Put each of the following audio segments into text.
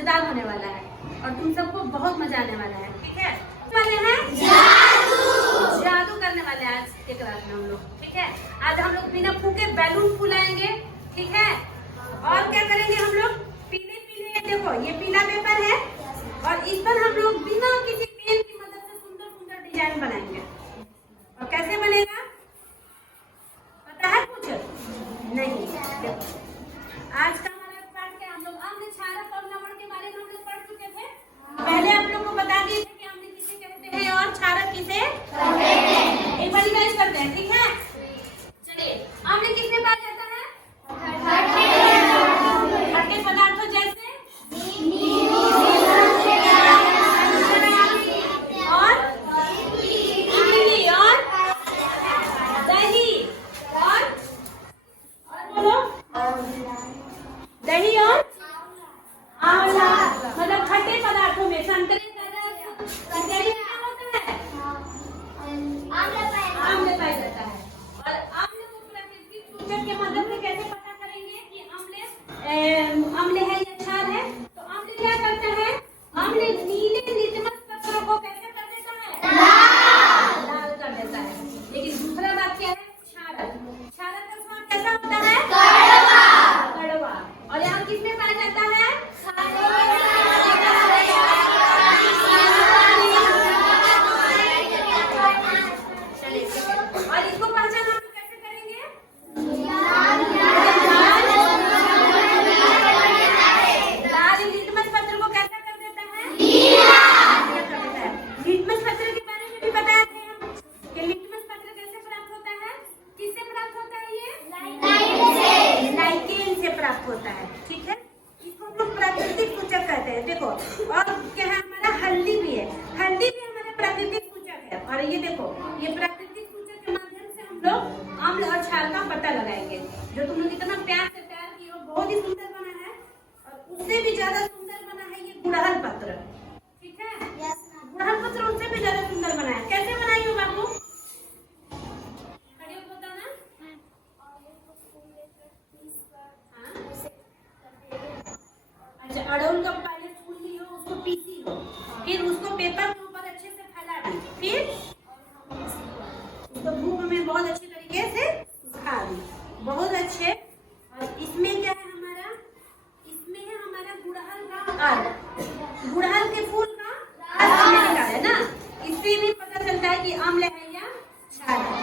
मजेदार होने वाला है और तुम सबको बहुत मजा आने वाला है। ठीक है, वाले हैं जादू करने वाले हैं आज के क्लास में हम लोग। ठीक है, आज हम लोग बिना फूके बैलून फुलाएंगे। ठीक है, और क्या करेंगे हम लोग, पीले पीले, देखो ये पीला पेपर है और इस पर हम लोग बिना किसी पेन की मदद से सुंदर सुंदर डिजाइन बनाएंगे। और कैसे बनेगा पता है कुछ नहीं? देखो आज का हमारा पाठ क्या, हम लोग अम्ल क्षारक और लवण के बारे में हम लोग पढ़ चुके थे। पहले आप लोग को बता दिए थे कि अम्ल किसे कहते हैं और क्षारक किसे कहते हैं। एक बार रिवाइज करते हैं। ठीक है, चलिए, अम्ल किसमें पाया जाता है? खट्टे पदार्थों जैसे और इमली और दही और बोलो दही और आंवला, मतलब खट्टे पदार्थों में संतरे का रस इत्यादि क्या होता है? आम्ल पाया जाता है। और आम्ल को प्राकृतिक सूचक के मदद से कैसे पता करेंगे कि अम्ल है या क्षार है? तो अम्ल क्या करता है? अम्ल नीले लिटमस पत्रों को कैसे कर देता है? लाल कर देता है। लेकिन दूसरा बात क्या है? क्षारक, क्षारक का स्वाद कैसा होता है? कड़वा। और यहाँ किसमें पाया जाता है? और इसको पहचान हम कैसे करेंगे? लाल लिटमस पत्र को कैसा कर देता है? लिटमस पत्र के बारे में भी बताया थे हम कि लिटमस पत्र कैसे प्राप्त होता है? किससे प्राप्त होता है? ये लाइकेन से प्राप्त होता है। ठीक है, इसको हम लोग प्राकृतिक सूचक कहते हैं। देखो, और क्या है हमारा? हल्दी भी है, हल्दी भी हमारा प्राकृतिक सूचक है। और ये देखो, ये प्राकृतिक सूचक के माध्यम से हम लोग अम्ल और क्षार का पता लगाएंगे। जो तुम लोग इतना प्यार से तैयार किए हो, बहुत ही सुंदर बना है। और उससे भी ज्यादा सुंदर बना है ये गुड़हल पत्र। ठीक है, गुड़हल पत्र उससे भी ज्यादा सुंदर बना है। कैसे बनाई हो बाबू? खड़े होकर बताना। अच्छा, अड़हुल का पहले फूल ली हो, उसको पीसी हो, फिर उसको पेपर के ऊपर अच्छे से फैला दी, फिर उसको धूप में बहुत अच्छे तरीके से सुखा दी, बहुत अच्छे। और इसमें क्या है हमारा? इसमें है हमारा गुड़हल का अर्क, गुड़हल के फूल का रस हमने निकाला ना, इससे भी पता चलता है कि अम्ल है या क्षार है।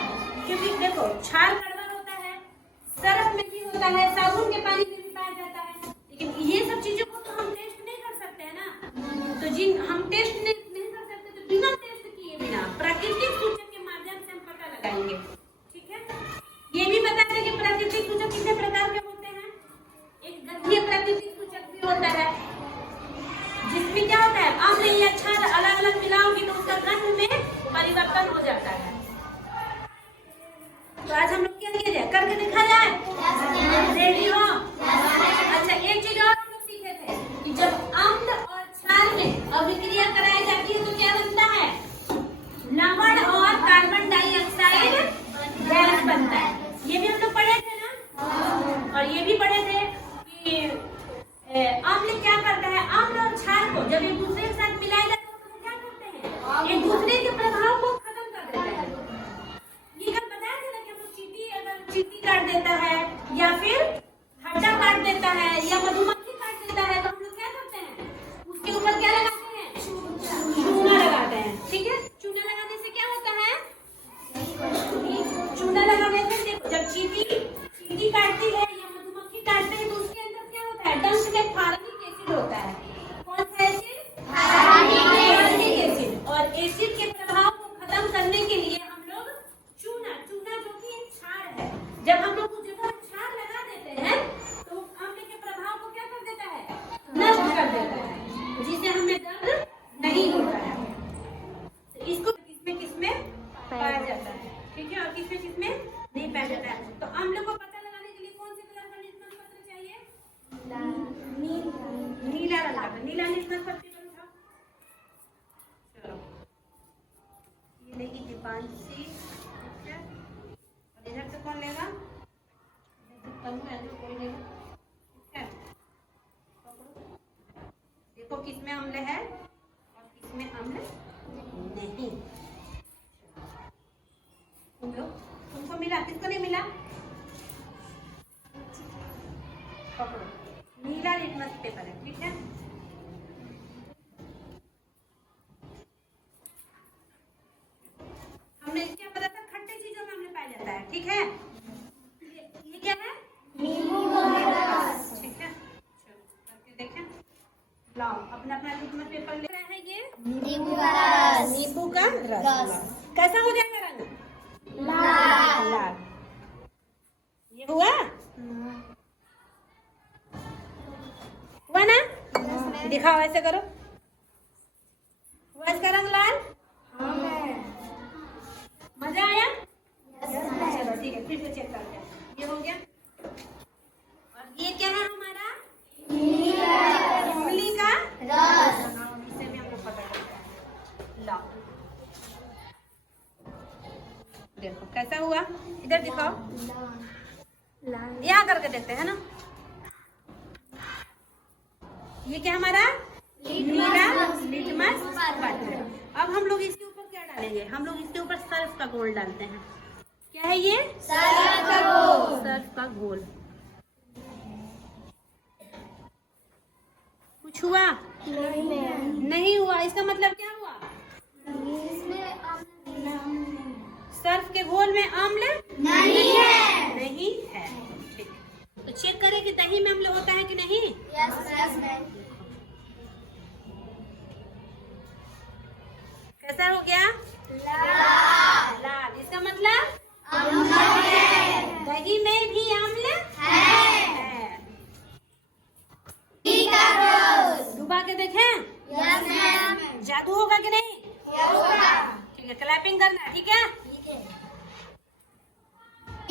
क्योंकि देखो, क्षार कड़वा होता है, सरफ में भी होता है, साबुन के पानी में भी पाया जाता है। लेकिन ये सब चीजों को तो हम टेस्ट नहीं कर सकते हैं ना। तो जिन हम टेस्ट नहीं कर सकते, तो बिना टेस्ट किए बिना प्राकृतिक सूचक के माध्यम से हम पता लगाएंगे। ठीक है, ये भी बता दें कि प्राकृतिक सूचक कितने प्रकार के होते हैं। एक गंधीय प्राकृतिक सूचक भी होता है, जिसमें क्या होता है? अम्ल या क्षार अलग अलग मिलाओगे तो उसका गंध में परिवर्तन हो जाता है। तो आज हम लोग क्या किया जाए, करके दिखा जाए? रेडी हो? अच्छा, एक चीज और हम लोग सीखे थे कि जब अम्ल और क्षार में अभिक्रिया कराई जाती है तो क्या बनता है? लवण और कार्बन डाइऑक्साइड गैस बनता है। ये भी हम लोग पढ़े थे ना। और ये भी पढ़े थे कि अम्ल क्या करता है? अम्ल और क्षार को जब एक दूसरे के साथ मिलाया जाता है तो क्या करते हैं? एक दूसरे के प्रभाव को खत्म कर देते हैं। ये कल बताया था ना कि हम लोग चींटी, अगर चींटी काट देता है या फिर हड्डा काट देता है या मधुमक्खी काट देता है तो हम लोग क्या करते हैं? उसके ऊपर क्या लगाते हैं? चूना लगाते हैं। ठीक है, चूना लगाने से क्या होता है? चूना लगाने से देखो, जब चींटी काटती है या मधुमक्खी काटते हैं तो उसके अंदर क्या होता है? डंक में फार्मिक एसिड होता है। कौन सा एसिड? Formic acid. और एसिड के प्रभाव को खत्म करने के लिए हम लोग चूना जो कि एक क्षार है, जब हम लोग उस जगह क्षार लगा देते हैं तो अम्ल के प्रभाव को क्या कर देता है? नष्ट कर देता है, जिससे हमें दर्द नहीं होता है। तो इसको किसमें पाया जाता है? ठीक है, और किसमें नहीं पाया जाता है। तो अम्ल को पता लगाने के लिए कौन से कलर का लिटमस पत्र चाहिए? नीला रंग का। नीला लिटमस पत्र उठाओ। चलो, ये लेगी दीपांशी। ठीक है, और इधर से कौन लेगा? कोई लेगा। ठीक है, देखो किसमें अम्ल है और किसमें अम्ल नहीं। तुम लोग, तुमको मिला, किसको नहीं मिला? पकड़ो, नीला लिटमस पेपर है, ठीक है। हमने क्या पता था, खट्टे चीजों में अम्ल पाया जाता है, ठीक है। ये क्या है? नींबू का रस, ठीक है। चलो करके देखें। लाओ अपना अपना लिटमस पेपर ले रहा है। ये नींबू का रस, नींबू का रस। कैसा हो जाएगा रंग? लाल। लाल। ये हुआ? हुआ ना? दिखाओ, ऐसे करो। हुआ इसका रंग लाल? मजा आया? चलो ठीक है, फिर से चेक करते हैं। ये हो गया। और ये क्या है हमारा? इमली का रस। इसे भी हम लोग पता करते हैं। लाओ देखो कैसा हुआ, इधर दिखाओ। यहाँ करके देखते हैं ना। ये क्या हमारा? नीला लिटमस पेपर। अब हम लोग इसके ऊपर क्या डालेंगे? हम लोग इसके ऊपर सर्फ का घोल डालते हैं। क्या है ये? सर्फ का घोल। सर्फ का घोल। कुछ हुआ? नहीं हुआ। इसका मतलब क्या हुआ? सर्फ के घोल में अम्ल नहीं है। नहीं है, ठीक। तो चेक करें कि दही में अम्ल होता है कि नहीं। कैसा हो गया? लाल। लाल। इसका मतलब दही में भी अम्ल है। डुबा के देखें। जादू होगा कि नहीं? ठीक है, क्लैपिंग करना, ठीक है।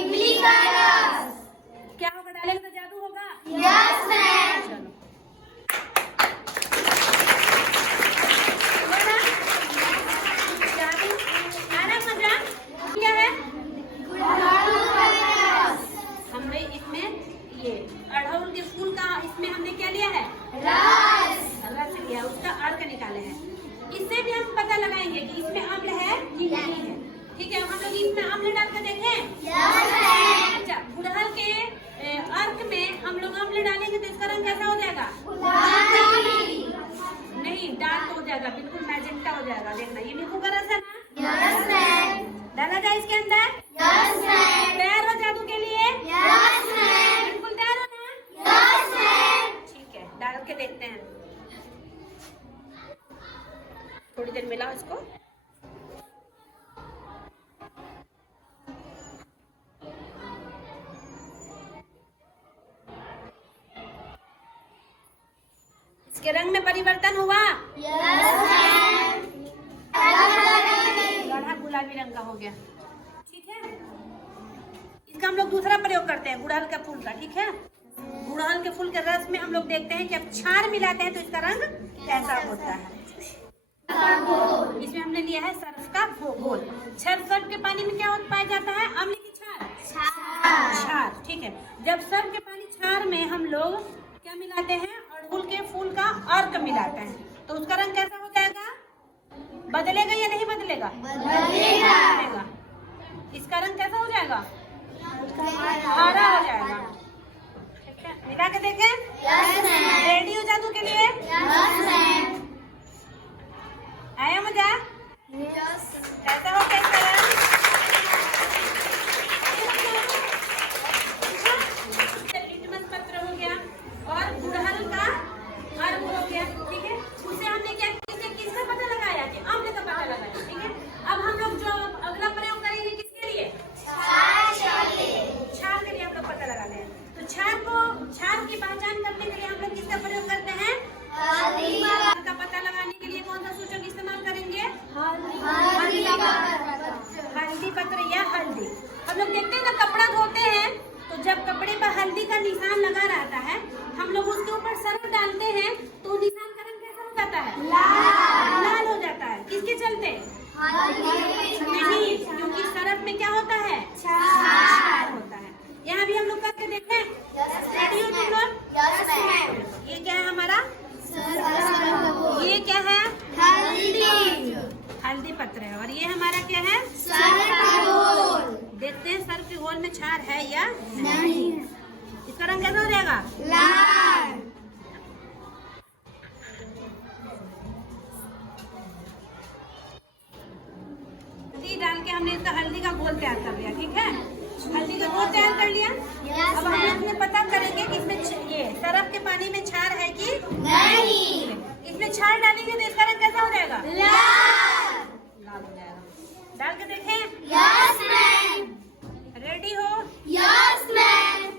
इमली का रस क्या होगा? डालेंगे तो जादू होगा। Yes ma'am. चलो जादू आना मजा क्या है? हमने इसमें ये अड़हुल के फूल का, इसमें हमने क्या लिया है? रस लिया, उसका अर्क निकाले हैं। इससे भी हम पता लगाएंगे कि इसमें अम्ल है कि नहीं है, ठीक है। हम लोग इसमें अम्ल डाल कर देखें। अच्छा, गुड़हल के अर्क में हम लोग अम्ल डालेंगे तो इसका रंग कैसा हो जाएगा? नहीं, डार्क हो जाएगा, बिल्कुल मैजेंटा हो जाएगा। देखना, ये नींबू का रस है ना? डाला जाए इसके अंदर। तैयार हो जादू के लिए? बिल्कुल तैयार हो ना? ठीक है, डाल के देखते हैं। थोड़ी देर मिलाओ इसको। इसके रंग में परिवर्तन हुआ? गाढ़ा गुलाबी रंग का हो गया, ठीक है। इसका हम लोग दूसरा प्रयोग करते हैं, गुड़हल के फूल का, ठीक है। गुड़हल के फूल के रस में हम लोग देखते हैं कि अब क्षार मिलाते हैं तो इसका रंग कैसा होता है। इसमें हमने लिया है सर्फ का घोल। सर्फ के पानी में क्या पाया जाता है? अम्ल की क्षार, ठीक है। जब सर्फ के पानी क्षार में हम लोग क्या मिलाते हैं? अड़हुल के फूल का अर्क मिलाते हैं तो उसका रंग कैसा हो जाएगा? बदलेगा या नहीं बदलेगा? बदलेगा। इसका रंग कैसा हो जाएगा? हरा हो जाएगा, ठीक है। मिला के देखें। रेडी हो जादू के लिए? आया मजा? कैसा हो? कैसा लिटमस पत्र हो गया और गुड़हल का अर्क हो गया, ठीक है। उसे हमने क्या किससे पता लगाया कि अम्ल का पता लगाया, ठीक है। अब हम लोग जो अगला प्रयोग करेंगे किसके लिए? क्षार के लिए हम लोग पता लगाते हैं। तो क्षार की पहचान करने के लिए हम लोग किसका प्रयोग करते हैं? का पता लगाने के लिए कौन सा सूचक इस्तेमाल करेंगे? हल्दी पत्र या हल्दी। हम लोग देखते हैं ना, कपड़ा धोते हैं तो जब कपड़े पर हल्दी का निशान लगा रहता है, हम लोग उसके ऊपर सर्फ डालते हैं तो निशान का रंग कैसा हो जाता है? लाल हो जाता है। किसके चलते? नहीं, क्योंकि सर्फ में क्या होता है? क्षार होता है। यहाँ भी हम लोग करके देखें। रेडी हो तुम लोग? ये क्या है हमारा? इसमें क्षार है या नहीं। इसका रंग कैसा हो जाएगा? लाल। डाल के हमने इसका हल्दी का घोल तैयार कर लिया। ठीक है, हल्दी का घोल तैयार कर लिया। अब हम इसमें पता करेंगे कि इसमें ये सरफ के पानी में क्षार है कि नहीं। इसमें क्षार डालेंगे तो इसका रंग कैसा हो जाएगा? लाल। लाल हो जाएगा। डाल के देखें। Yes ma'am. रेडी हो? Yes ma'am.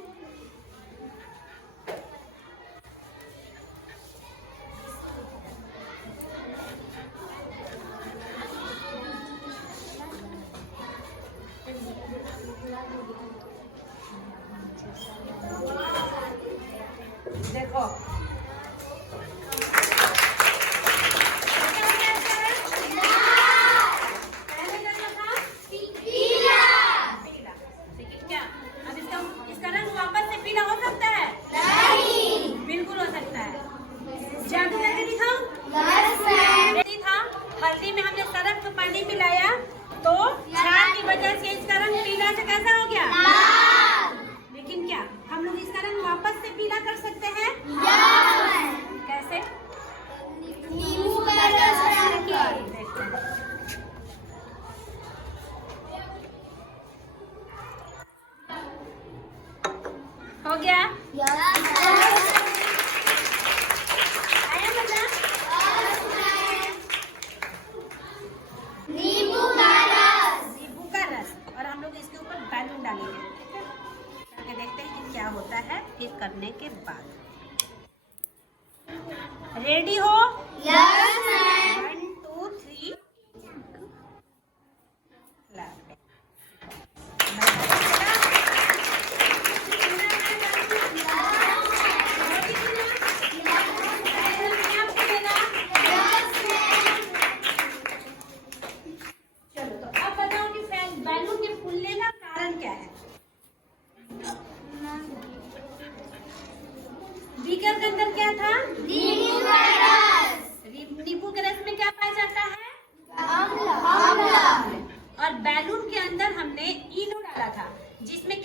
देखो पहले कैसा था? पीला। पीला। लेकिन क्या अब इसका रंग वापस से पीला हो सकता है? नहीं। बिल्कुल हो सकता है। जादू करके दिखाओ। Yes ma'am. रेडी था। हल्दी में हमने सरफ का पानी मिलाया तो क्षार की वजह से इसका रंग पीला से कैसा हो गया? लाल। लेकिन क्या हम लोग इसका रंग वापस से पीला कर सकते हैं? Yes ma'am. कैसे? नींबू का रस डालकर। देखते हैं। हो गया? Yes ma'am. आया मजा? नींबू का रस। नींबू का रस और हम लोग इसके ऊपर बैलून डालेंगे। ठीक है, करके देखते हैं कि क्या होता है फिर करने के बाद। रेडी हो? Yes ma'am. 1 2 3 चलो, तो अब बताओ कि बैलून के फूलने का कारण क्या है? बीकर के अंदर क्या था? नींबू का रस। नींबू के रस में क्या पाया जाता है? अम्ल। और बैलून के अंदर हमने इनो डाला था जिसमें